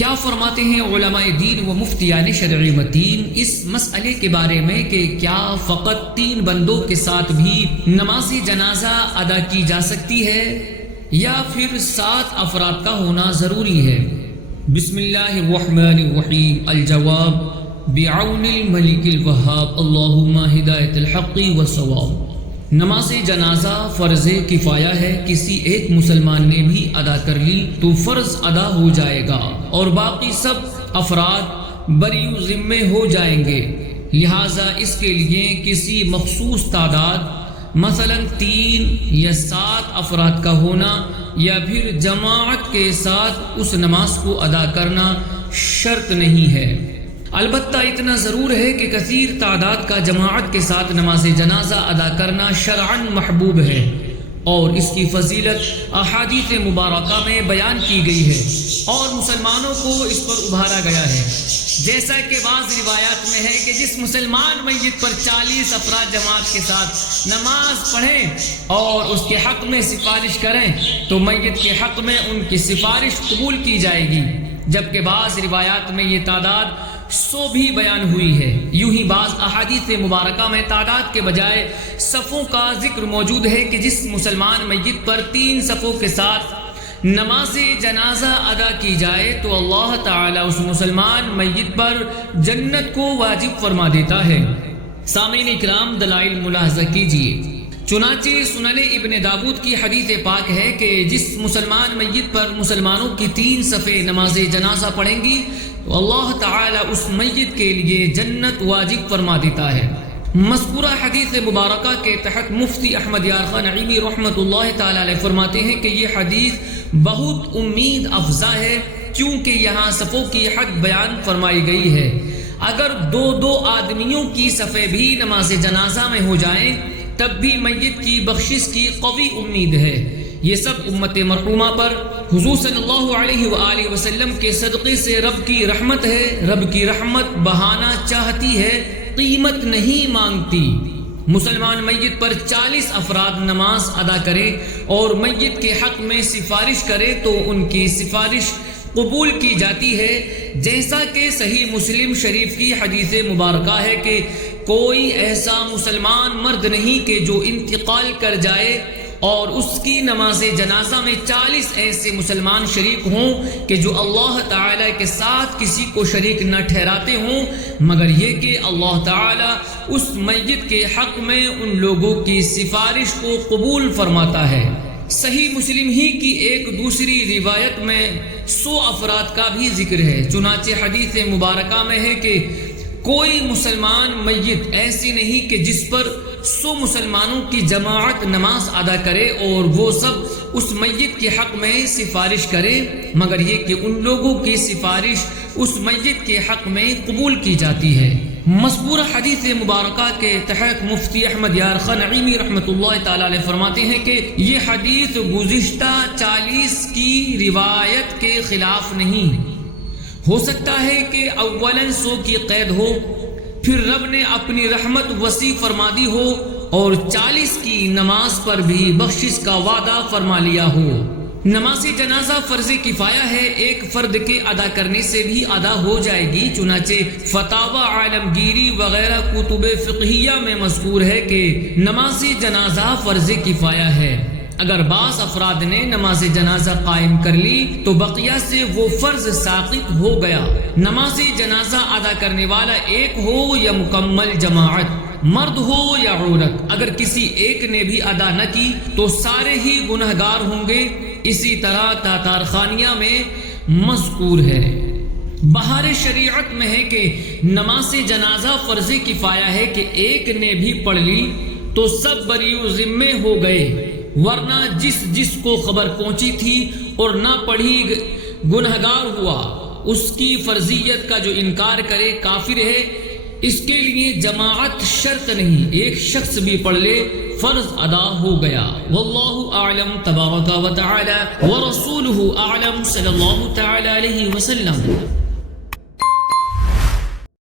کیا فرماتے ہیں علماء دین و مفتیان شرعی متین اس مسئلے کے بارے میں کہ کیا فقط 3 بندوں کے ساتھ بھی نماز جنازہ ادا کی جا سکتی ہے یا پھر 7 افراد کا ہونا ضروری ہے؟ بسم اللہ الرحمن الرحیم۔ الجواب بعون الملک الوہاب، اللہم ہدایت الحق والصواب۔ نماز جنازہ فرض کفایہ ہے، کسی ایک مسلمان نے بھی ادا کر لی تو فرض ادا ہو جائے گا اور باقی سب افراد بری ذمہ ہو جائیں گے، لہٰذا اس کے لیے کسی مخصوص تعداد مثلا 3 یا 7 افراد کا ہونا یا پھر جماعت کے ساتھ اس نماز کو ادا کرنا شرط نہیں ہے۔ البتہ اتنا ضرور ہے کہ کثیر تعداد کا جماعت کے ساتھ نماز جنازہ ادا کرنا شرعاً محبوب ہے اور اس کی فضیلت احادیث مبارکہ میں بیان کی گئی ہے اور مسلمانوں کو اس پر ابھارا گیا ہے، جیسا کہ بعض روایات میں ہے کہ جس مسلمان میت پر 40 افراد جماعت کے ساتھ نماز پڑھیں اور اس کے حق میں سفارش کریں تو میت کے حق میں ان کی سفارش قبول کی جائے گی، جبکہ بعض روایات میں یہ تعداد 100 بھی بیان ہوئی ہے۔ یوں ہی بعض احادیث مبارکہ میں تعداد کے بجائے صفوں کا ذکر موجود ہے کہ جس مسلمان میت پر 3 صفوں کے ساتھ نماز جنازہ ادا کی جائے تو اللہ تعالیٰ اس مسلمان میت پر جنت کو واجب فرما دیتا ہے۔ سامعین اکرام، دلائل ملاحظہ کیجیے۔ چنانچہ سنن ابن داود کی حدیث پاک ہے کہ جس مسلمان میت پر مسلمانوں کی 3 صفیں نماز جنازہ پڑھیں گی تو اللہ تعالیٰ اس میت کے لیے جنت واجب فرما دیتا ہے۔ مذکورہ حدیث مبارکہ کے تحت مفتی احمد یار خان نعیمی رحمۃ اللہ تعالیٰ علیہ فرماتے ہیں کہ یہ حدیث بہت امید افزا ہے، کیونکہ یہاں صفوں کی حد بیان فرمائی گئی ہے۔ اگر 2 آدمیوں کی صفیں بھی نماز جنازہ میں ہو جائیں تب بھی میت کی بخشش کی قوی امید ہے۔ یہ سب امت مرحومہ پر حضور صلی اللہ علیہ وآلہ وسلم کے صدقے سے رب کی رحمت ہے۔ رب کی رحمت بہانا چاہتی ہے، قیمت نہیں مانگتی۔ مسلمان میت پر 40 افراد نماز ادا کرے اور میت کے حق میں سفارش کرے تو ان کی سفارش قبول کی جاتی ہے، جیسا کہ صحیح مسلم شریف کی حدیث مبارکہ ہے کہ کوئی ایسا مسلمان مرد نہیں کہ جو انتقال کر جائے اور اس کی نماز جنازہ میں 40 ایسے مسلمان شریک ہوں کہ جو اللہ تعالیٰ کے ساتھ کسی کو شریک نہ ٹھہراتے ہوں، مگر یہ کہ اللہ تعالیٰ اس میت کے حق میں ان لوگوں کی سفارش کو قبول فرماتا ہے۔ صحیح مسلم ہی کی ایک دوسری روایت میں 100 افراد کا بھی ذکر ہے۔ چنانچہ حدیث مبارکہ میں ہے کہ کوئی مسلمان میت ایسی نہیں کہ جس پر 100 مسلمانوں کی جماعت نماز ادا کرے اور وہ سب اس میت کے حق میں سفارش کرے، مگر یہ کہ ان لوگوں کی سفارش اس میت کے حق میں قبول کی جاتی ہے۔ مذکورہ حدیث مبارکہ کے تحت مفتی احمد یار خان نعیمی رحمۃ اللہ تعالی علیہ فرماتے ہیں کہ یہ حدیث گزشتہ 40 کی روایت کے خلاف نہیں۔ ہو سکتا ہے کہ اولاً 100 کی قید ہو، پھر رب نے اپنی رحمت وسیع فرما دی ہو اور 40 کی نماز پر بھی بخشش کا وعدہ فرما لیا ہو۔ نماز جنازہ فرض کفایہ ہے، ایک فرد کے ادا کرنے سے بھی ادا ہو جائے گی۔ چنانچہ فتاوی عالمگیری وغیرہ کتب فقہیہ میں مذکور ہے کہ نماز جنازہ فرض کفایہ ہے۔ اگر بعض افراد نے نماز جنازہ قائم کر لی تو بقیہ سے وہ فرض ساقط ہو گیا۔ نماز جنازہ ادا کرنے والا ایک ہو یا مکمل جماعت، مرد ہو یا عورت، اگر کسی ایک نے بھی ادا نہ کی تو سارے ہی گنہگار ہوں گے۔ اسی طرح تاتار خانیہ میں مذکور ہے۔ بہار شریعت میں ہے کہ نماز جنازہ فرض کفایہ ہے کہ ایک نے بھی پڑھ لی تو سب بری ذمہ ہو گئے، ورنہ جس کو خبر پہنچی تھی اور نہ پڑھی گنہگار ہوا، اس کی فرضیت کا جو انکار کرے کافر ہے۔ اس کے لیے جماعت شرط نہیں، ایک شخص بھی پڑھ لے فرض ادا ہو گیا۔ واللہ اعلم تبارک و تعالی ورسولہ اعلم صلی اللہ تعالی علیہ وسلم۔